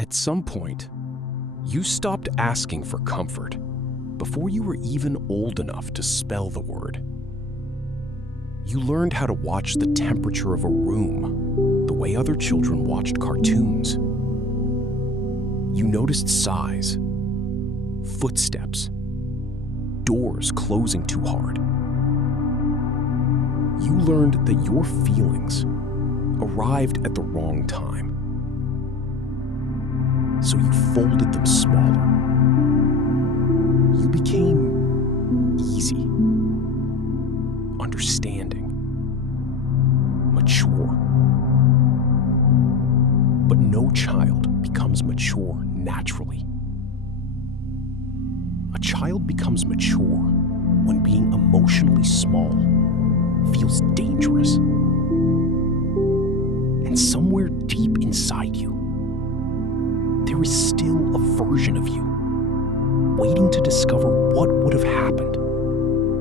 At some point, you stopped asking for comfort before you were even old enough to spell the word. You learned how to watch the temperature of a room the way other children watched cartoons. You noticed sighs, footsteps, doors closing too hard. You learned that your feelings arrived at the wrong time. So you folded them smaller. You became easy, understanding, mature. But no child becomes mature naturally. A child becomes mature when being emotionally small feels dangerous. And somewhere deep inside you, there is still a version of you waiting to discover what would have happened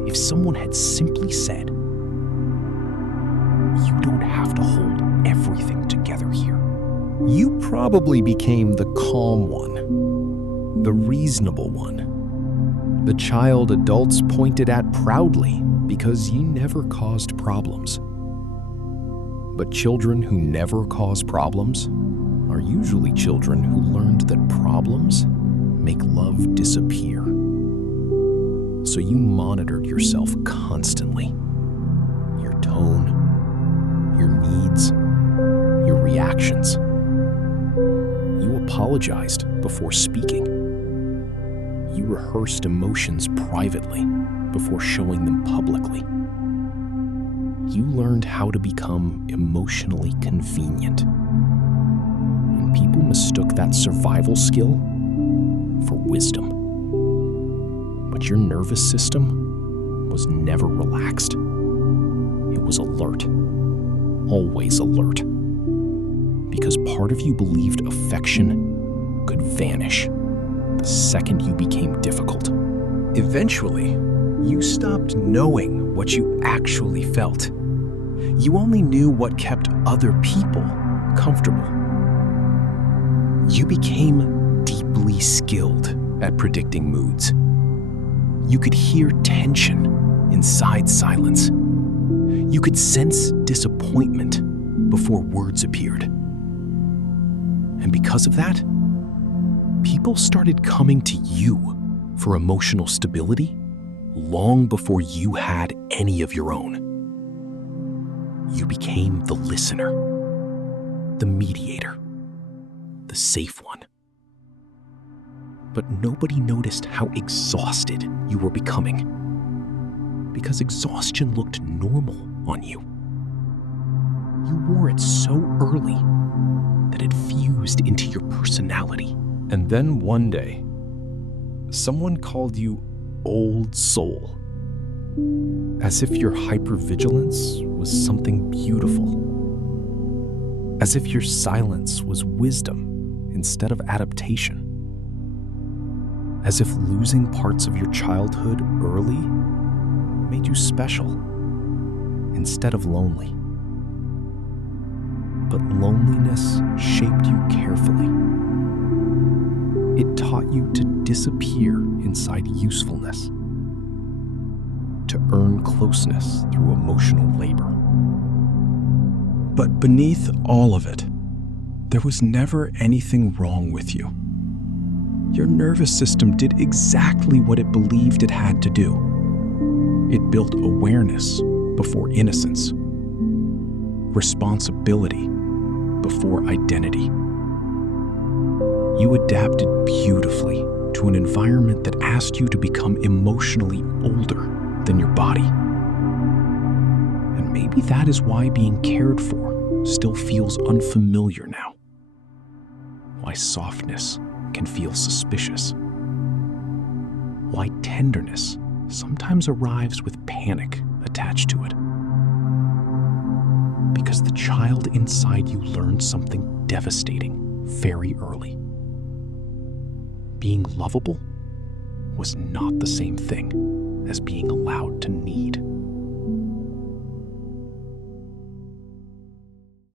if someone had simply said, "You don't have to hold everything together here." You probably became the calm one, the reasonable one, the child adults pointed at proudly because you never caused problems. But children who never cause problems are usually children who learned that problems make love disappear. So you monitored yourself constantly. Your tone, your needs, your reactions. You apologized before speaking. You rehearsed emotions privately before showing them publicly. You learned how to become emotionally convenient. And people mistook that survival skill for wisdom. But your nervous system was never relaxed. It was alert, always alert. Because part of you believed affection could vanish the second you became difficult. Eventually, you stopped knowing what you actually felt. You only knew what kept other people comfortable. You became deeply skilled at predicting moods. You could hear tension inside silence. You could sense disappointment before words appeared. And because of that, people started coming to you for emotional stability long before you had any of your own. You became the listener, the mediator, the safe one. But nobody noticed how exhausted you were becoming, because exhaustion looked normal on you. You wore it so early that it fused into your personality. And then one day, someone called you old soul, as if your hypervigilance was something beautiful, as if your silence was wisdom instead of adaptation, as if losing parts of your childhood early made you special instead of lonely. But loneliness shaped you carefully. It taught you to disappear inside usefulness, to earn closeness through emotional labor. But beneath all of it, there was never anything wrong with you. Your nervous system did exactly what it believed it had to do. It built awareness before innocence, responsibility before identity. You adapted beautifully to an environment that asked you to become emotionally older than your body. And maybe that is why being cared for still feels unfamiliar now. Why softness can feel suspicious. Why tenderness sometimes arrives with panic attached to it. Because the child inside you learned something devastating very early. Being lovable was not the same thing as being allowed to need.